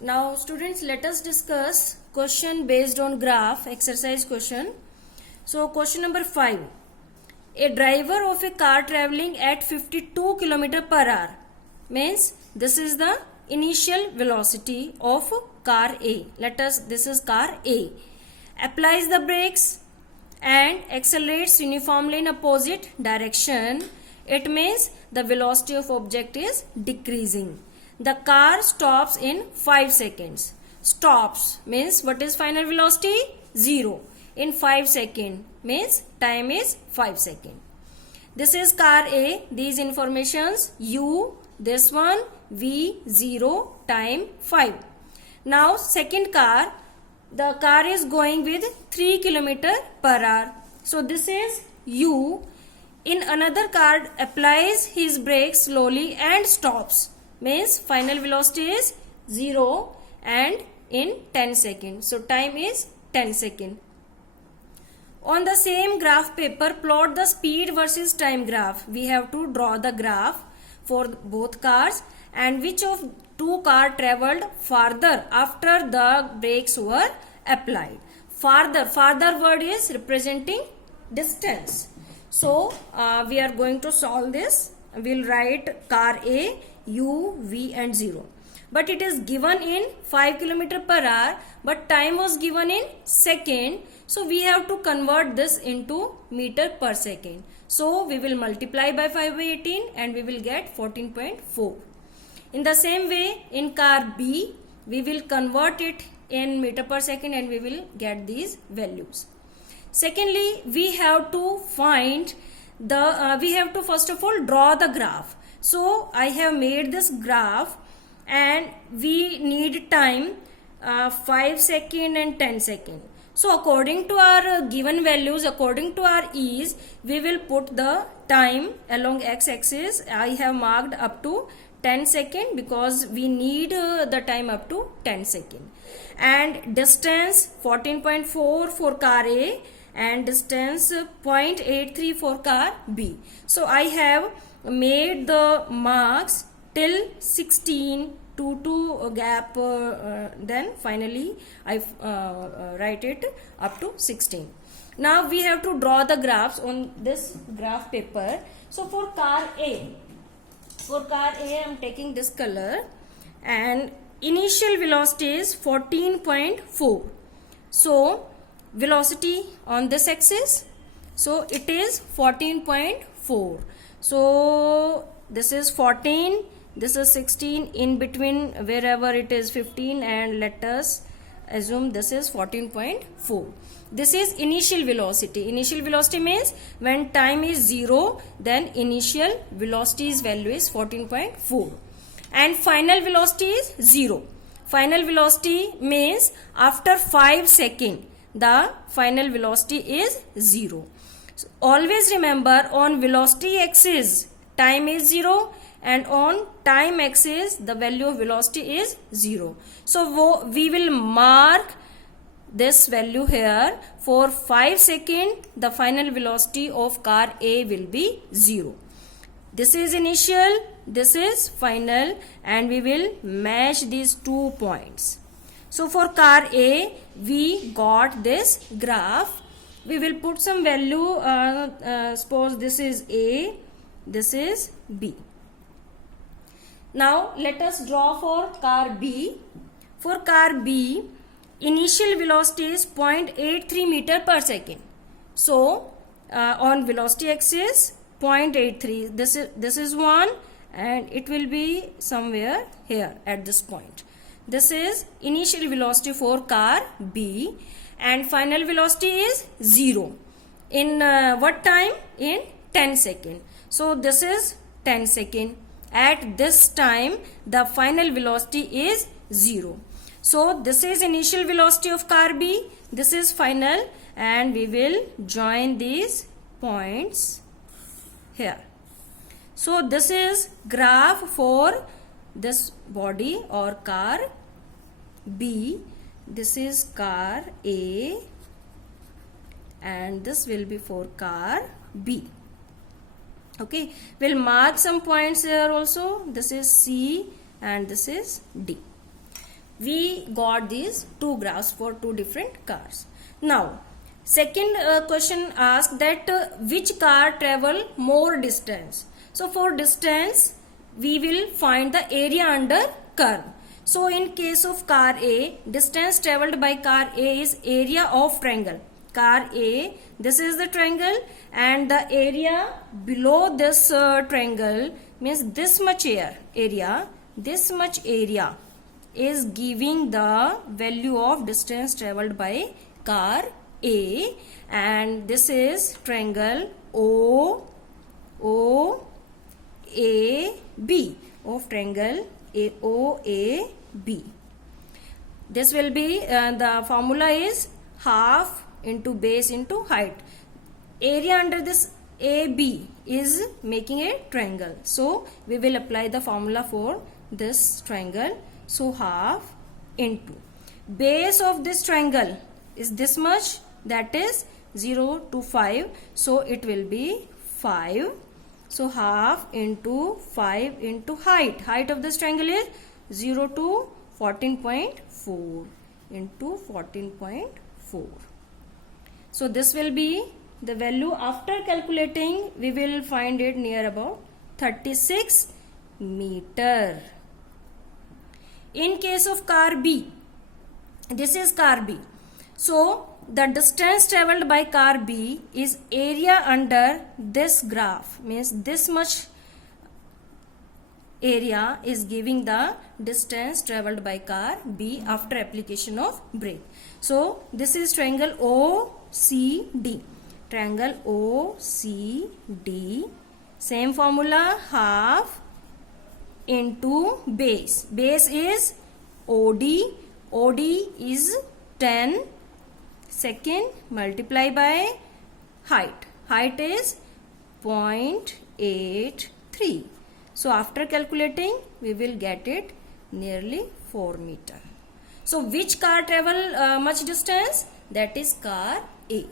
Now students, let us discuss question based on graph exercise question. So question number 5. A driver of a car traveling at 52 km per hour means this is the initial velocity of car A. This is car A. Applies the brakes and accelerates uniformly in opposite direction. It means the velocity of object is decreasing. The car stops in 5 seconds. Stops means what is final velocity? 0. In 5 seconds means time is 5 seconds. This is car A. These informations U, this one V, 0, time 5. Now second car, the car is going with 3 km per hour. So this is U. In another car applies his brakes slowly and stops. Means final velocity is 0 and in 10 seconds. So time is 10 seconds. On the same graph paper, plot the speed versus time graph. We have to draw the graph for both cars and which of two cars traveled farther after the brakes were applied. Farther word is representing distance. So we are going to solve this. We will write car A, U, V and 0. But it is given in 5 km per hour, but time was given in second. So we have to convert this into meter per second. So we will multiply by 5 by 18 and we will get 14.4. In the same way, in car B, we will convert it in meter per second and we will get these values. Secondly, we have to find the, we have to first of all draw the graph. So I have made this graph and we need time 5 seconds and 10 seconds. So according to our given values, according to our ease, we will put the time along x-axis. I have marked up to 10 seconds because we need the time up to 10 seconds. And distance 14.4 for car A and distance 0.83 for car B. So I have made the marks till 16 to gap, then finally I write it up to 16. Now we have to draw the graphs on this graph paper. So for car A I am taking this color and initial velocity is 14.4. So velocity on this axis, so it is 14.4. So this is 14, this is 16, in between wherever it is 15, and let us assume this is 14.4. This is initial velocity. Initial velocity means when time is 0, then initial velocity's value is 14.4 and final velocity is 0. Final velocity means after 5 seconds the final velocity is 0. So always remember, on velocity axis time is 0 and on time axis the value of velocity is 0. So we will mark this value here. For 5 seconds the final velocity of car A will be 0. This is initial, this is final, and we will match these 2 points. So for car A we got this graph. We will put some value, suppose this is A, this is B. Now let us draw for car B. For car B, initial velocity is 0.83 meter per second. So on velocity axis 0.83, this is 1 and it will be somewhere here at this point. This is initial velocity for car B and final velocity is 0. In what time? In 10 seconds. So this is 10 seconds. At this time the final velocity is 0. So this is initial velocity of car B, this is final, and we will join these points here. So this is graph for this body or car B. This is car A and this will be for car B. Okay, we'll mark some points here also. This is C and this is D. We got these two graphs for two different cars. Now, second question asks that which car travel more distance. So for distance, we will find the area under curve. So in case of car A, distance traveled by car A is area of triangle. Car A, this is the triangle, and the area below this triangle means this much area, this much area is giving the value of distance traveled by car A, and this is triangle OAB of triangle OAB. This will be the formula is half into base into height. Area under this AB is making a triangle, so we will apply the formula for this triangle. So half into base of this triangle is this much, that is 0 to 5, so it will be 5. So half into 5 into height of this triangle is 0 to 14.4 into 14.4. So this will be the value. After calculating, we will find it near about 36 meter. In case of car B, this is car B. So the distance traveled by car B is area under this graph, means this much area is giving the distance traveled by car B after application of brake. So this is triangle OCD. Triangle OCD. Same formula, half into base. Base is OD. OD is 10. Second, multiply by height. Height is 0.83. So after calculating, we will get it nearly 4 meter. So which car travel much distance? That is car A.